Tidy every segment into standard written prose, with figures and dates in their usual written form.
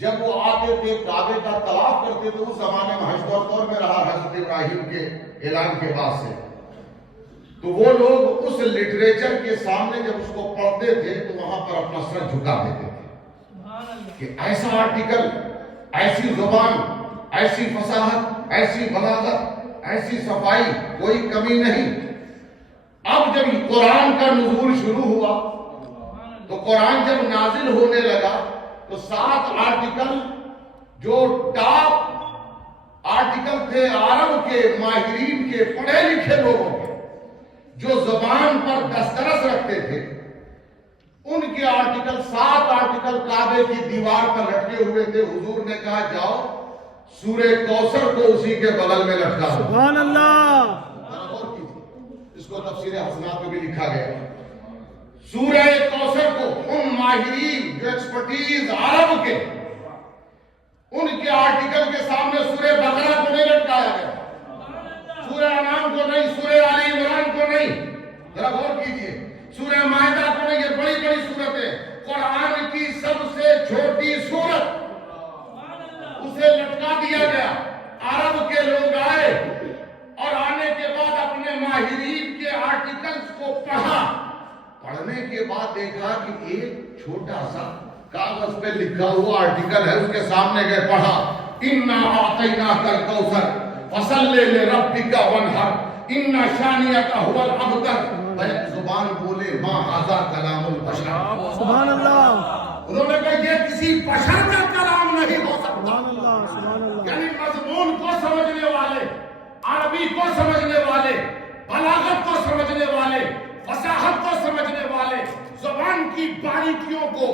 جب وہ آتے تھے کعبے کا طواف کرتے تھے، اس زمانے میں حج دور میں رہا حضرت ابراہیم کے اعلان کے بعد سے، تو وہ لوگ اس لٹریچر کے سامنے جب اس کو پڑھتے تھے تو وہاں پر اپنا سر جھکا دیتے تھے کہ ایسا آرٹیکل، ایسی زبان، ایسی فصاحت، ایسی بلاغت، ایسی صفائی، کوئی کمی نہیں۔ اب جب قرآن کا نزول شروع ہوا تو قرآن جب نازل ہونے لگا تو 7 آرٹیکل جو ٹاپ آرٹیکل تھے عرب کے ماہرین کے، پڑھے لکھے لوگوں کے، جو زبان پر دسترس رکھتے تھے، ان کے آرٹیکل 7 آرٹیکل کعبے کی دیوار پر لٹکے ہوئے تھے۔ حضور نے کہا جاؤ سورہ کوثر کو اسی کے بغل میں لٹکا دو۔ سبحان اللہ۔ اس کو تفسیر حسنات میں بھی لکھا گیا، سورہ کوثر کو ان ماہرین جو ایکسپرٹیز عرب کے، ان کے آرٹیکل کے سامنے سورہ بقرہ کو نہیں لٹکایا گیا، سورہ انعام کو نہیں، سورہ آل عمران کو نہیں، ذرا غور کیجئے، سورہ مائدہ کو نہیں۔ یہ بڑی بڑی سورتیں، قرآن کی سب سے چھوٹی سورت، اسے لٹکا دیا گیا۔ عرب کے لوگ آئے اور آنے کے بعد اپنے ماہرین کے آرٹیکلز کو پڑھا، پڑھنے کے بعد دیکھا کہ ایک چھوٹا سا کاغذ پہ لکھا ہوا آرٹیکل ہے، اس کے سامنے گئے، پڑھا، اِنَّا أَعْطَيْنَاكَ الْكَوْثَرَ فَصَلِّ لِرَبِّكَ وَانْحَرْ إِنَّ شَانِئَكَ هُوَ الْأَبْتَرُ۔ بیک زبان بولے ما ھذا کلام البشر۔ سبحان اللہ۔ انہوں نے کہا یہ کسی بشر کا کلام نہیں ہو سکتا۔ سبحان اللہ، سبحان اللہ۔ یعنی مضمون کو سمجھنے والے، عربی کو سمجھنے والے، بلاغت کو سمجھنے والے، فصاحت کو سمجھنے والے، زبان کی باریکیوں کو،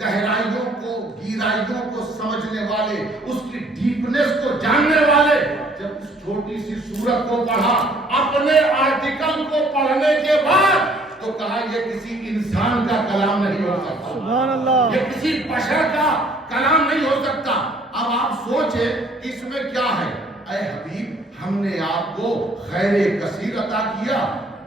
گہرائیوں کو، گہرائیوں کو سمجھنے والے، اس کی ڈیپنس کو جاننے والے، جب اس چھوٹی سی سورت کو پڑھا اپنے آرٹیکل کو پڑھنے کے بعد، تو کہا یہ کسی انسان کا کلام نہیں ہو سکتا، سبحان اللہ۔ یہ کسی بشر کا کلام نہیں ہو سکتا۔ اب آپ سوچیں کہ اس میں کیا ہے؟ اے حبیب، ہم نے آپ کو خیر کثیر عطا کیا،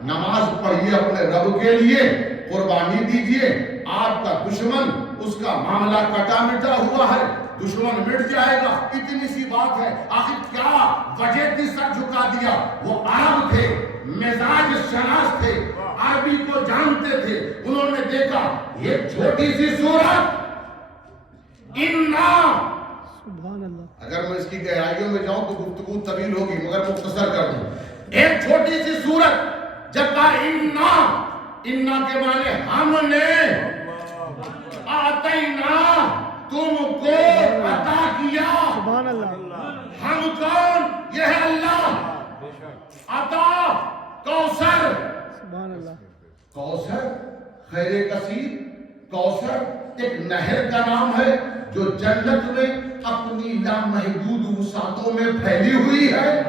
نماز پڑھیے اپنے رب کے لیے، قربانی دیجئے، آپ کا دشمن، اس کا معاملہ کٹا مٹا ہوا ہے، دشمن مٹ جائے گا، اتنی سی بات ہے۔ آخر کیا وجہ تھی سر جھکا دیا؟ وہ عرب تھے، مزاج شناس تھے، عربی کو جانتے تھے، انہوں نے دیکھا یہ چھوٹی سی سورت، اِنَّا، سبحان اللہ۔ اگر میں اس کی گہرائیوں میں جاؤں تو گفتگو طویل ہوگی، مگر مختصر کر دوں۔ ایک چھوٹی سی سورت، جب کہا اِنَّا، اِنَّا کے معنی ہم نے، آتینا، تم کو عطا کیا۔ سبحان اللہ۔ ہم کون؟ یہ ہے اللہ۔ عطا، کوثر، سبحان اللہ۔ کوثر، خیر کثیر، کوثر ایک نہر کا نام ہے جو جنت میں اپنی لامحدود وسعتوں میں پھیلی ہوئی ہے۔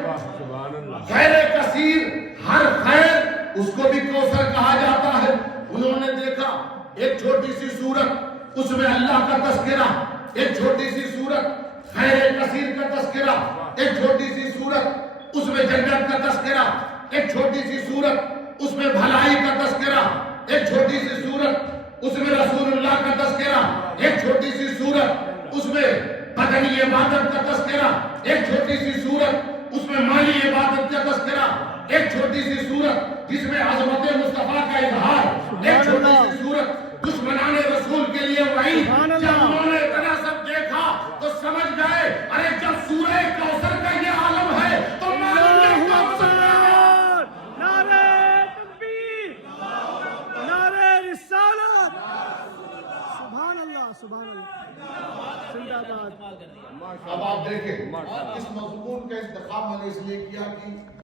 خیر کثیر، ہر خیر، اس کو بھی کوثر کہا جاتا ہے۔ انہوں نے دیکھا ایک چھوٹی سی سورت، اس میں اللہ کا تذکرہ، ایک چھوٹی سی سورت خیر کثیر کا تذکرہ، ایک چھوٹی سی سورت اس میں جنت کا تذکرہ، ایک چھوٹی سی سورت اس میں بھلائی کا تذکرہ، ایک چھوٹی سی سورت اس میں رسول اللہ کا تذکرہ، ایک چھوٹی سی سورت اس میں بدنی عبادت کا تذکرہ، ایک چھوٹی سی سورت اس میں مالی عبادت کا تذکرہ، ایک چھوٹی سی سورت جس میں عظمت مصطفیٰ کا اظہار، ایک چھوٹی سی سورت دشمنان رسول کے لیے وعید۔ جب انہوں نے اتنا سب دیکھا تو سمجھ گئے ارے جب سورہ کوثر کا یہ عالم ہے تو معلوم ہے کوثر ہے۔ نعرہ تکبیر، نعرہ رسالت، سبحان اللہ، سبحان اللہ، زندہ باد۔ اب آپ دیکھیں اس مضمون کا انتخاب میں نے اس لیے کیا کہ